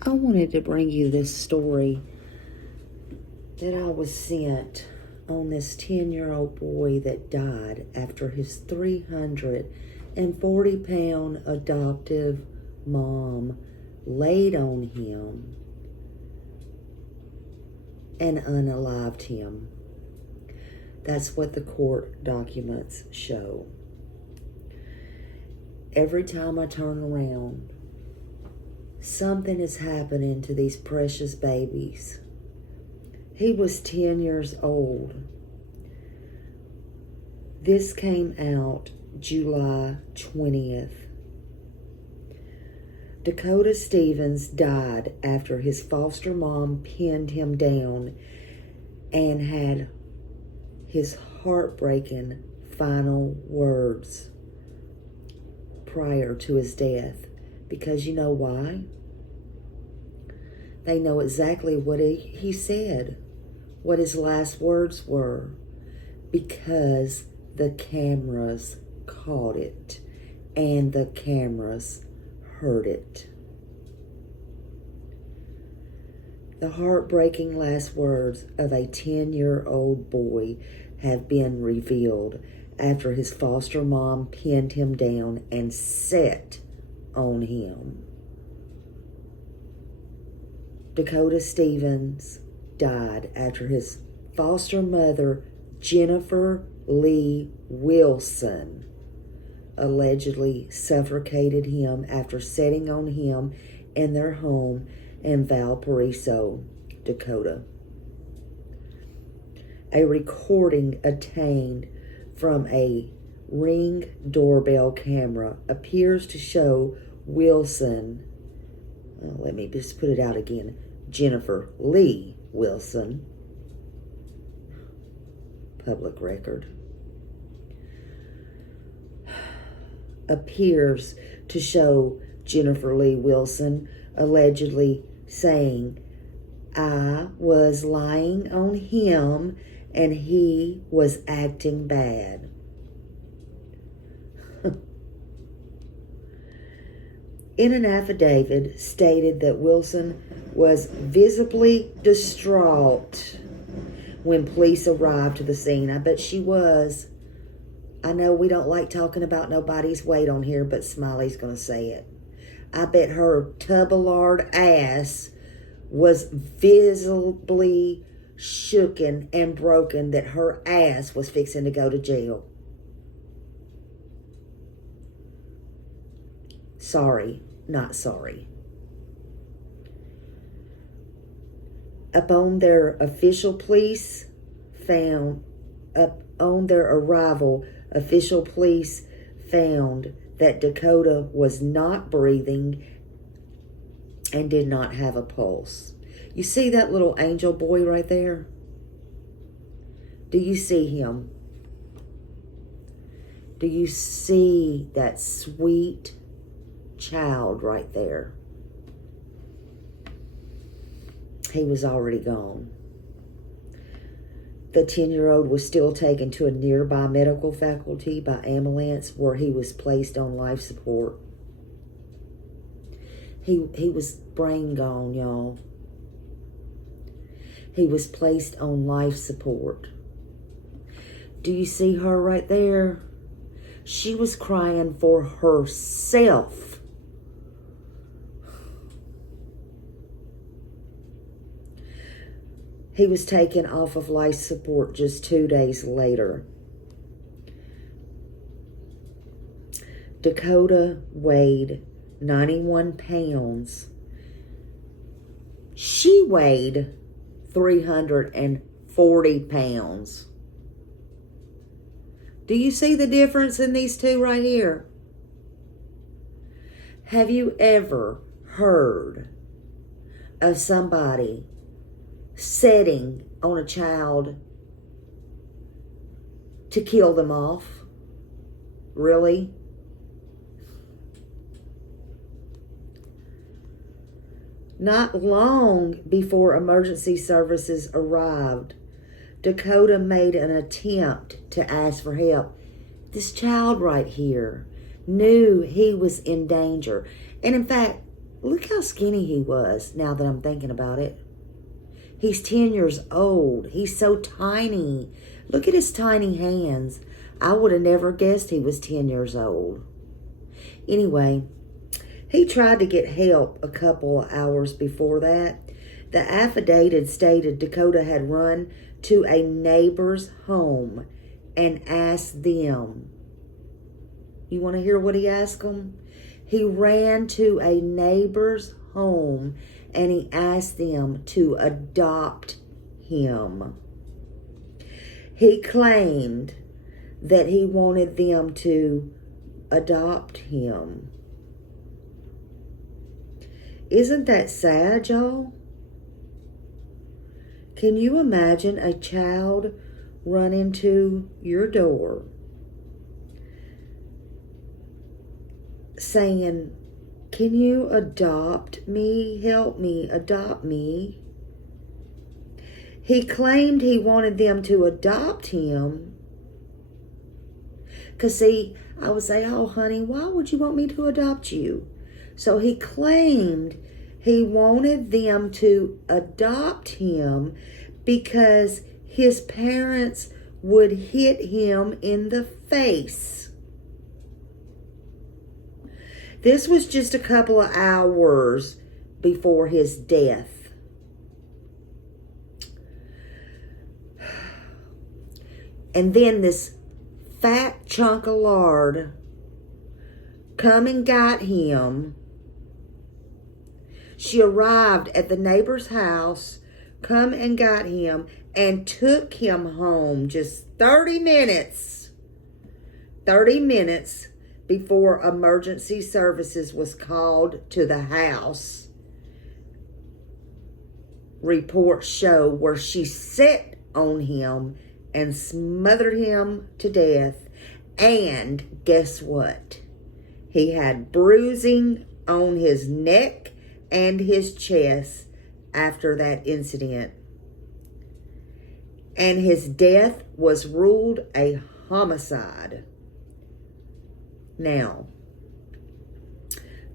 I wanted to bring you this story that I was sent on this 10-year-old boy that died after his 340-pound adoptive mom laid on him and unalived him. That's what the court documents show. Every time I turn around, something is happening to these precious babies. He was 10 years old. This came out July 20th. Dakota Stevens died after his foster mom pinned him down and had his heartbreaking final words prior to his death. Because you know why? They know exactly what he said, what his last words were, because the cameras caught it and the cameras heard it. The heartbreaking last words of a 10-year-old boy have been revealed after his foster mom pinned him down and sat on him. Dakota Stevens died after his foster mother, Jennifer Lee Wilson, allegedly suffocated him after sitting on him in their home in Valparaiso, Dakota. A recording obtained from a Ring doorbell camera appears to show Wilson, let me just put it out again, Jennifer Lee Wilson, public record, appears to show Jennifer Lee Wilson allegedly saying, "I was lying on him and he was acting bad." In an affidavit stated that Wilson was visibly distraught when police arrived to the scene. I bet she was. I know we don't like talking about nobody's weight on here, but Smiley's going to say it. I bet her tubby-lard ass was visibly shooken and broken that her ass was fixing to go to jail. Sorry, not sorry. Upon their arrival, official police found that Dakota was not breathing and did not have a pulse. You see that little angel boy right there? Do you see him? Do you see that sweet child right there? He was already gone. The 10-year-old was still taken to a nearby medical facility by ambulance where he was placed on life support. He was brain gone, y'all. He was placed on life support. Do you see her right there? She was crying for herself. He was taken off of life support just 2 days later. Dakota weighed 91 pounds. She weighed 340 pounds. Do you see the difference in these two right here? Have you ever heard of somebody setting on a child to kill them off? Really? Not long before emergency services arrived, Dakota made an attempt to ask for help. This child right here knew he was in danger. And in fact, Look how skinny he was now that I'm thinking about it. He's 10 years old. He's so tiny. Look at his tiny hands. I would have never guessed he was 10 years old. Anyway, he tried to get help a couple of hours before that. The affidavit stated Dakota had run to a neighbor's home and asked them. You want to hear what he asked them? He ran to a neighbor's home and he asked them to adopt him. He claimed that he wanted them to adopt him. Isn't that sad, y'all? Can you imagine a child running to your door saying, "Can you adopt me? Help me, adopt me." He claimed he wanted them to adopt him. Because see, I would say, "Oh, honey, why would you want me to adopt you?" So he claimed he wanted them to adopt him because his parents would hit him in the face. This was just a couple of hours before his death. And then this fat chunk of lard come and got him. She arrived at the neighbor's house, come and got him, and took him home just 30 minutes. 30 minutes before emergency services was called to the house. Reports show where she sat on him and smothered him to death. And guess what? He had bruising on his neck and his chest after that incident. And his death was ruled a homicide. Now,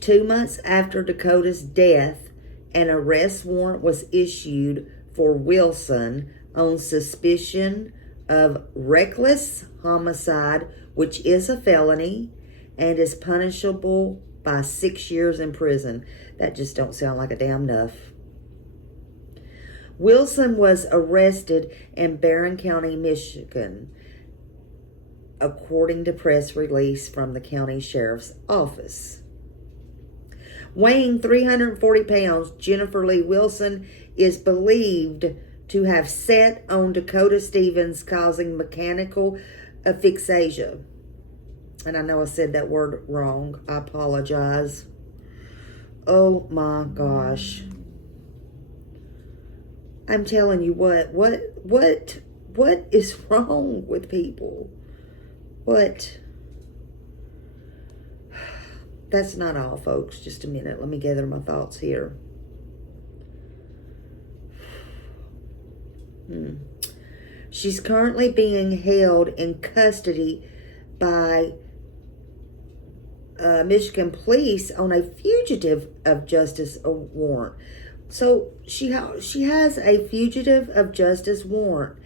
2 months after Dakota's death, an arrest warrant was issued for Wilson on suspicion of reckless homicide, which is a felony and is punishable by 6 years in prison. That just don't sound like a damn enough. Wilson was arrested in Barron County, Michigan, according to press release from the county sheriff's office. Weighing 340 pounds, Jennifer Lee Wilson is believed to have sat on Dakota Stevens, causing mechanical asphyxiation. And I know I said that word wrong. I apologize. Oh my gosh. I'm telling you what is wrong with people? What? That's not all, folks. Just a minute. Let me gather my thoughts here. She's currently being held in custody by Michigan police on a fugitive of justice warrant. So she has a fugitive of justice warrant,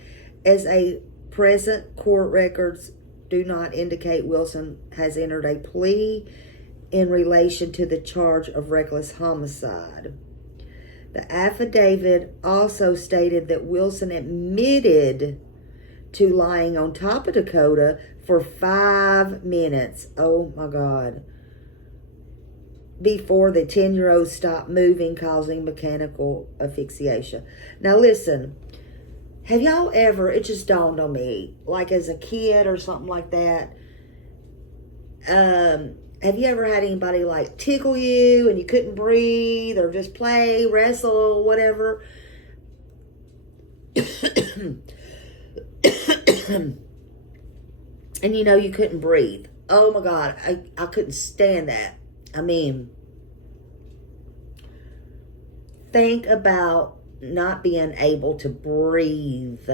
as a present court records do not indicate Wilson has entered a plea in relation to the charge of reckless homicide. The affidavit also stated that Wilson admitted to lying on top of Dakota for 5 minutes. Oh my God. Before the 10-year-old stopped moving, causing mechanical asphyxiation. Now listen, have y'all ever, it just dawned on me, like as a kid or something like that, have you ever had anybody like tickle you and you couldn't breathe, or just play, wrestle, whatever? And you know you couldn't breathe. Oh my God, I couldn't stand that. I mean, think about not being able to breathe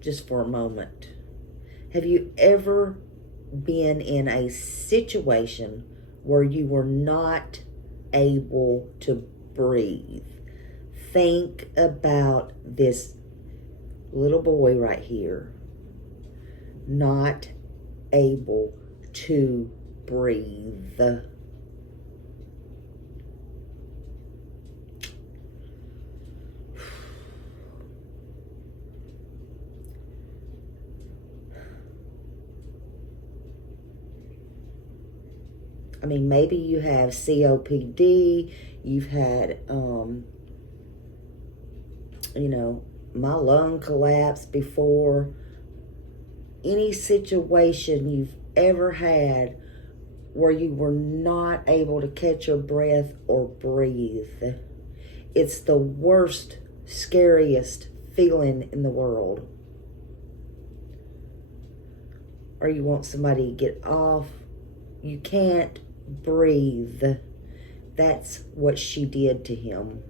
just for a moment. Have you ever been in a situation where you were not able to breathe. Think about this little boy right here, not able to breathe. I mean, maybe you have COPD, you've had, my lung collapsed before. Any situation you've ever had where you were not able to catch your breath or breathe. It's the worst, scariest feeling in the world. Or you want somebody to get off. You can't breathe. That's what she did to him.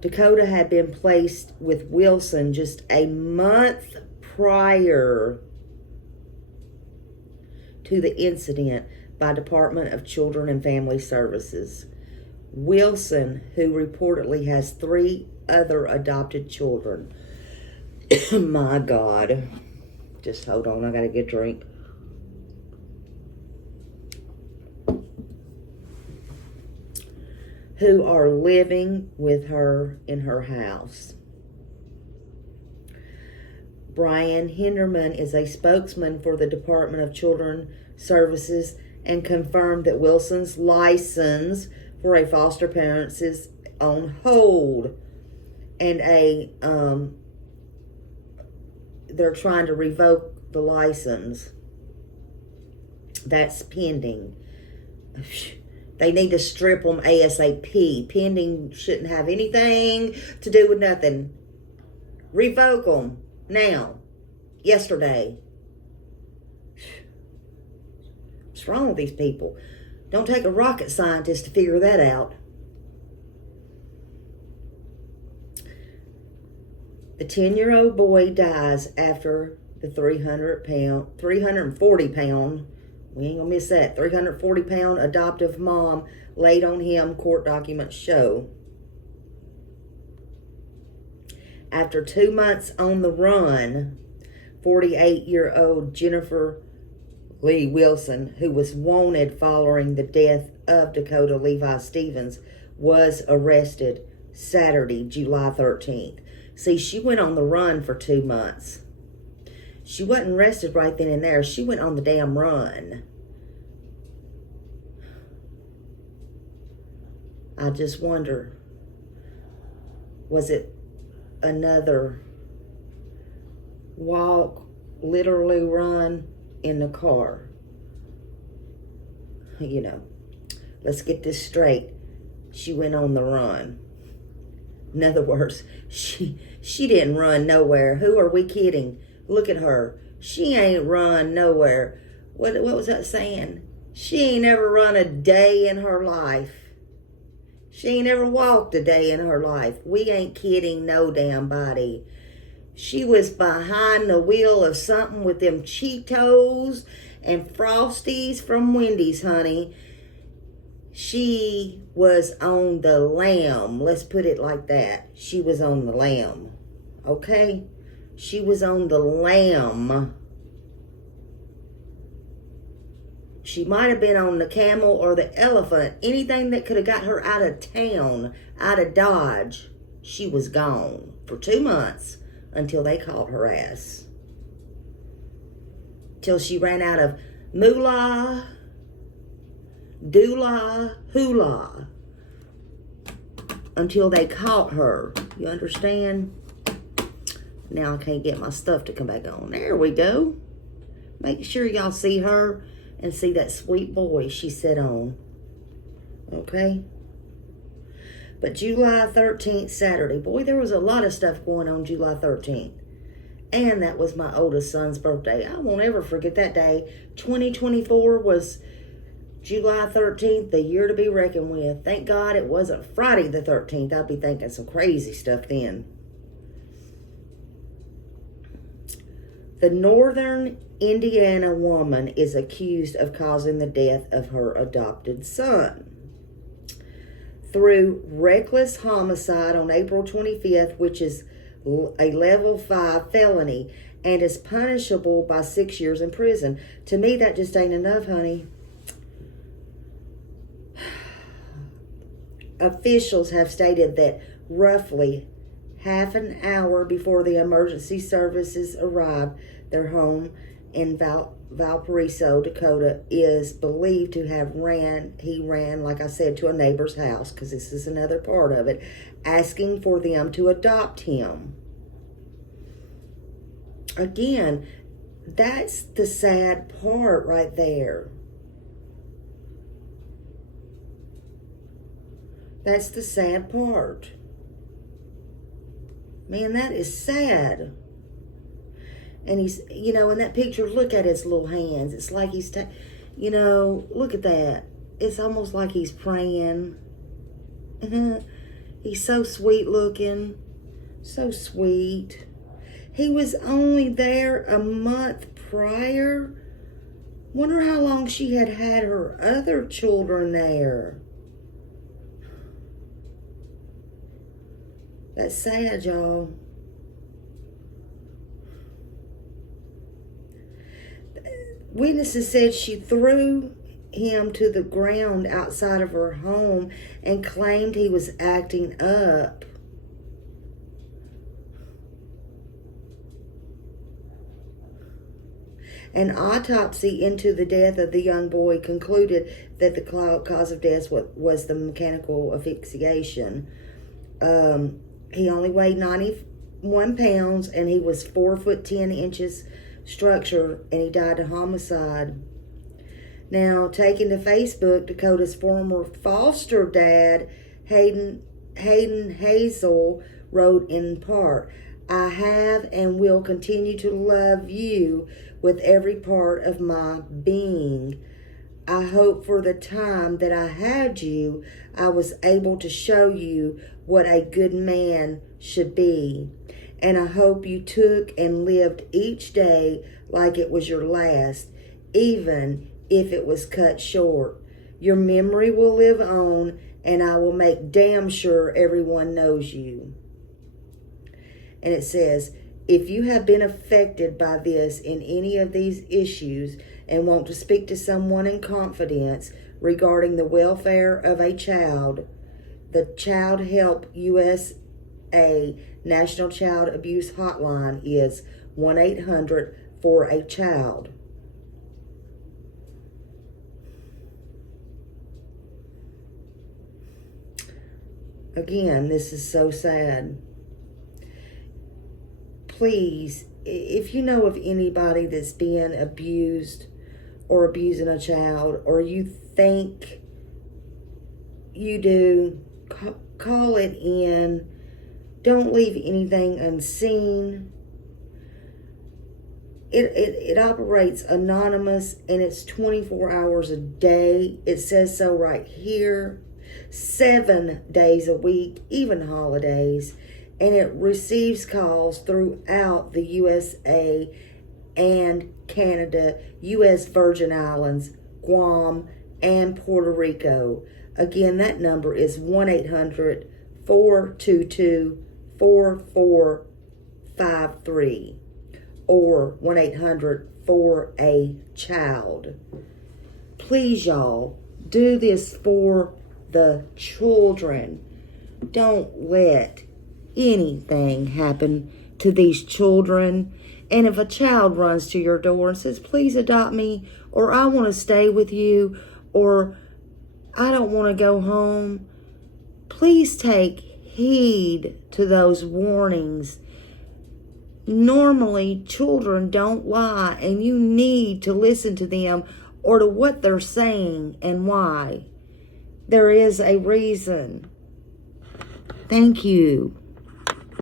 Dakota had been placed with Wilson just a month prior to the incident by Department of Children and Family Services. Wilson, who reportedly has 3 other adopted children. My God. Just hold on, I gotta get a drink. Who are living with her in her house. Brian Hinderman is a spokesman for the Department of Children Services and confirmed that Wilson's license for a foster parent is on hold, and they're trying to revoke the license. That's pending. They need to strip them ASAP. Pending shouldn't have anything to do with nothing. Revoke them now. Yesterday. What's wrong with these people? Don't take a rocket scientist to figure that out. The 10-year-old boy dies after the 340 pound, we ain't gonna miss that, 340 pound adoptive mom laid on him, court documents show. After 2 months on the run, 48-year-old Jennifer Lee Wilson, who was wanted following the death of Dakota Levi Stevens, was arrested Saturday, July 13th. See, she went on the run for 2 months. She wasn't arrested right then and there. She went on the damn run. I just wonder, was it another walk, literally run in the car? Let's get this straight. She went on the run. In other words, she didn't run nowhere. Who are we kidding? Look at her. She ain't run nowhere. What was that saying? She ain't never run a day in her life. She ain't ever walked a day in her life. We ain't kidding no damn body. She was behind the wheel of something with them Cheetos and Frosties from Wendy's, honey. She was on the lamb. Let's put it like that. She was on the lamb. Okay? She was on the lamb. She might have been on the camel or the elephant. Anything that could have got her out of town, out of Dodge. She was gone for 2 months until they caught her ass. Till she ran out of moolah, doolah, hoolah. Until they caught her. You understand? Now I can't get my stuff to come back on. There we go. Make sure y'all see her and see that sweet boy she sat on. Okay? But July 13th, Saturday. Boy, there was a lot of stuff going on July 13th. And that was my oldest son's birthday. I won't ever forget that day. 2024 was July 13th, the year to be reckoned with. Thank God it wasn't Friday the 13th. I'd be thinking some crazy stuff then. The northern Indiana woman is accused of causing the death of her adopted son through reckless homicide on April 25th, which is a level 5 felony and is punishable by 6 years in prison. To me, that just ain't enough, honey. Officials have stated that roughly half an hour before the emergency services arrived, their home in Valparaiso, Dakota, is believed to have he ran, like I said, to a neighbor's house, because this is another part of it, asking for them to adopt him. Again, that's the sad part right there. That's the sad part. Man, that is sad. And he's, in that picture, look at his little hands. It's like he's, look at that. It's almost like he's praying. He's so sweet looking. So sweet. He was only there a month prior. Wonder how long she had her other children there. That's sad, y'all. Witnesses said she threw him to the ground outside of her home and claimed he was acting up. An autopsy into the death of the young boy concluded that the cause of death was the mechanical asphyxiation. He only weighed 91 pounds, and he was 4'10" structure, and he died of homicide. Now, taken to Facebook, Dakota's former foster dad, Hayden Hazel, wrote in part, "I have and will continue to love you with every part of my being. I hope for the time that I had you, I was able to show you what a good man should be. And I hope you took and lived each day like it was your last, even if it was cut short. Your memory will live on, and I will make damn sure everyone knows you." And it says, if you have been affected by this in any of these issues and want to speak to someone in confidence regarding the welfare of a child, the Child Help USA National Child Abuse Hotline is 1-800-4-A-CHILD. Again, this is so sad. Please, if you know of anybody that's being abused or abusing a child, or you think you do, call it in. Don't leave anything unseen. It operates anonymous, and it's 24 hours a day. It says so right here. 7 days a week, even holidays. And it receives calls throughout the USA and Canada, U.S. Virgin Islands, Guam, and Puerto Rico. Again, that number is 1-800-422-4453 or 1-800-4-A-CHILD. Please, y'all, do this for the children. Don't let anything happen to these children. And if a child runs to your door and says, please adopt me, or I want to stay with you, or I don't want to go home, please take heed to those warnings. Normally, children don't lie, and you need to listen to them or to what they're saying and why. There is a reason. Thank you.